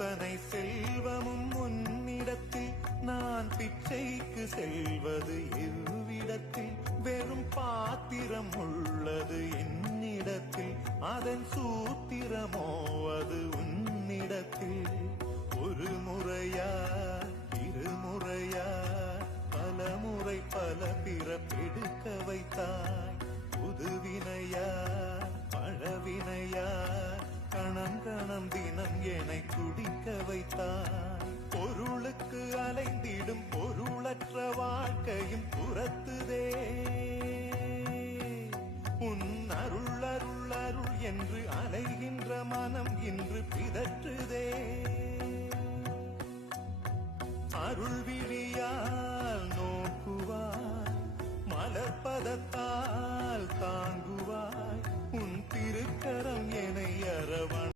அத்தனை செல்வமும் உன்னிடத்தில் நான் பிச்சைக்கு செல்வது எவ்விடத்தில் வெறும் பாத்திரம் உள்ளது என்னிடத்தில் அதன் சூத்திரமோ அது உன்னிடத்தில் ஒரு முறையா இருமுறையா பல முறை பல பிறப்பெடுக்க வைத்தாய் புதுவினையா பழவினையா கணம் கணம் தினம் என்னை குடிக்க வைத்தாய் பொருளுக்கு அலைந்திடும் பொருளற்ற வாழ்க்கையும் புறத்துதே உன் அருள் அருள் அருள் என்று அலைகின்ற மனம் இன்று பிதற்றுதே அருள் விழியால் நோக்குவாய் மலர்பதத்தால் தாங்குவாய் உன் திருக்கரம் என்னை